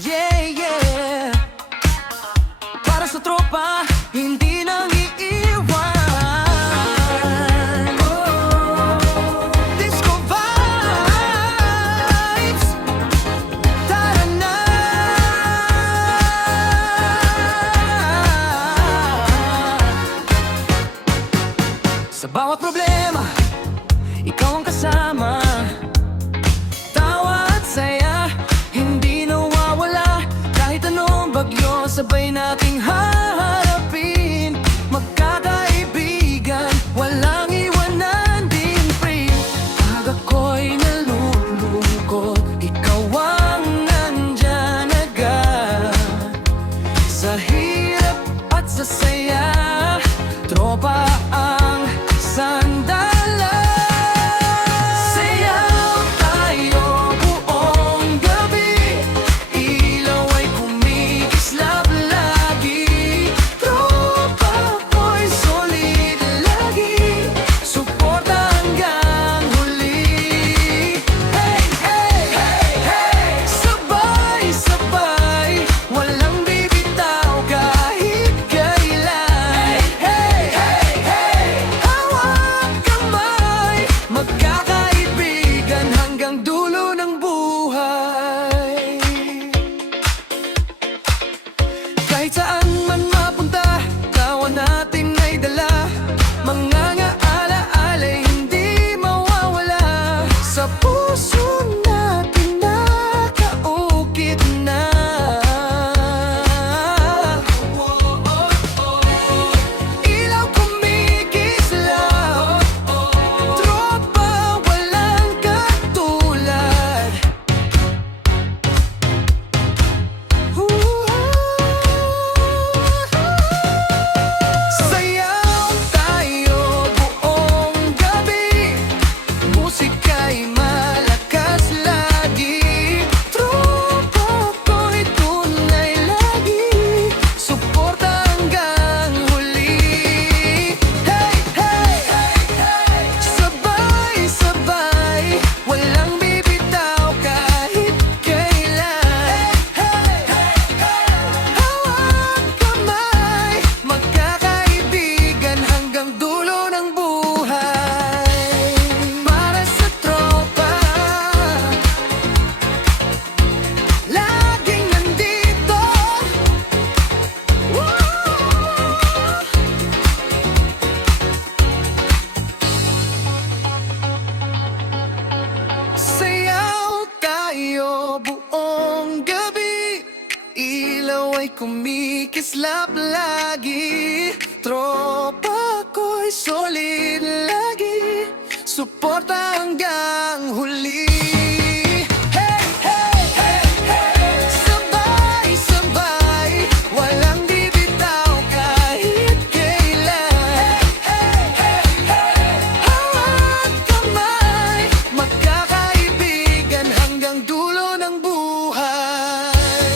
Yeah, yeah. Para sa tropa, hindi nang iiwan. Disco vibes, tara na. Sa bawat problema, ikaw ang kasama. Tawa at saya, hindi nawawala. Kahit anong bagyo, sabay nating haharapin. Magkakaibigan, walang iwanan din free. Pag ako'y nalulungkot, ikaw ang nandyan agad. Sa hirap at sa saya, tropa ang sandalan. Sayaw tayo buong gabi, ilaw ay kumikislap lagi. Tropa ko'y solid lagi, suporta hanggang huli. Hey, hey, hey, hey, sabay-sabay, walang bibitaw kahit kailan. Hey, hey, hey, hawak kamay, magkakaibigan hanggang dulo ng buhay. Kahit saan man mapunta, tawa natin ay dala. Mga alaala hindi mawawala. Sa puso natin nakaukit na. Ilaw kumikislap, tropa walang katulad. Sayaw tayo buong gabi, musika'y malakas lagi. Tropa ko'y tunay lagi, suporta hanggang huli. Hey, hey, hey, hey, sabay-sabay, walang bibitaw kahit kailan. Hey, hey, hey, hawak kamay, magkakaibigan hanggang dulo ng buhay. Para sa tropa, laging nandito. Woo! Sayaw tayo buong gabi, ilaw ay kumikislap lagi. Tropa ko'y solid lagi, suporta hanggang huli. Hey, hey, hey, hey, sabay-sabay, walang bibitaw kahit kailan. Hey, hey, hey, hawak kamay, magkakaibigan hanggang dulo ng buhay.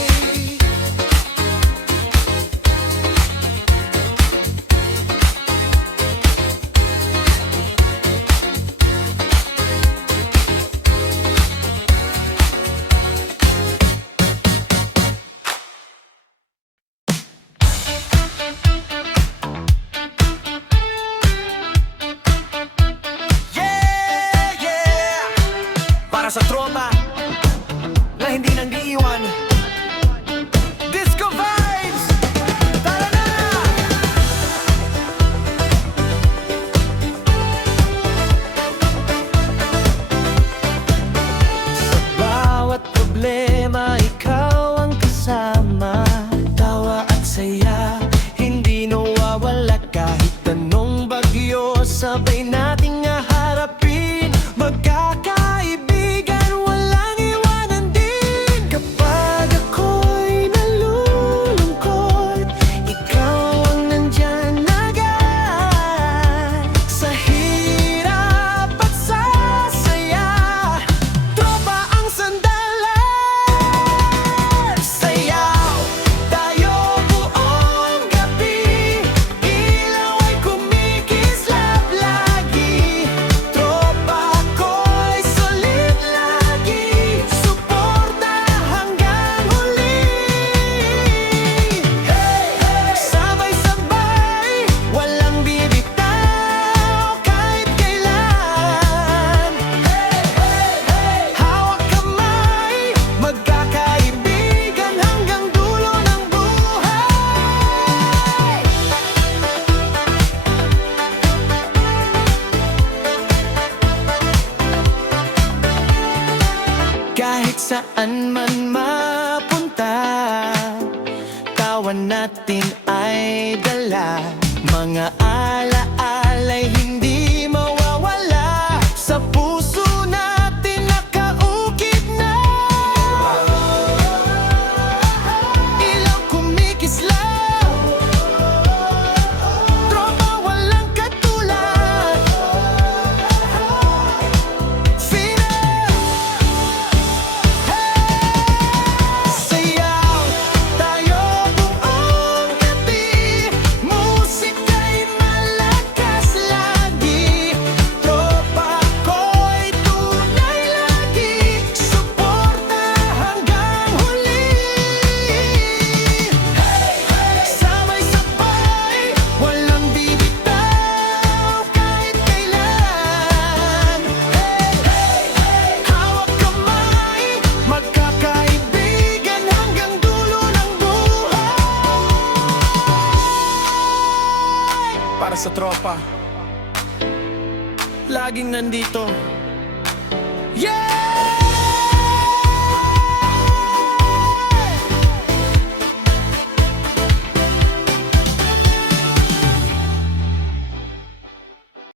Yeah, yeah, para sa tropa na hindi nang iiwan. Disco vibes, tara na! Sa bawat problema, ikaw ang kasama. Tawa at saya, hindi nawawala. Kahit anong bagyo, sabay nating haharapin. Magkakaibigan, walang iwanan din. saan man mapunta, kawan natin ay dala. Mga alaala'y hindi mawawala, sa puso natin nakaukit na. Ilaw kumikislaw, tropa walang katulad. Fina, sayaw tayo buong gabi, musika'y malakas lagi. Tropa ko'y tunay lagi, suporta hanggang huli. Sabay-sabay, walang bibitaw kahit kailan. Hawak kamay, magkakaibigan hanggang dulo ng buhay. Para sa tropa, laging nandito. Yeah!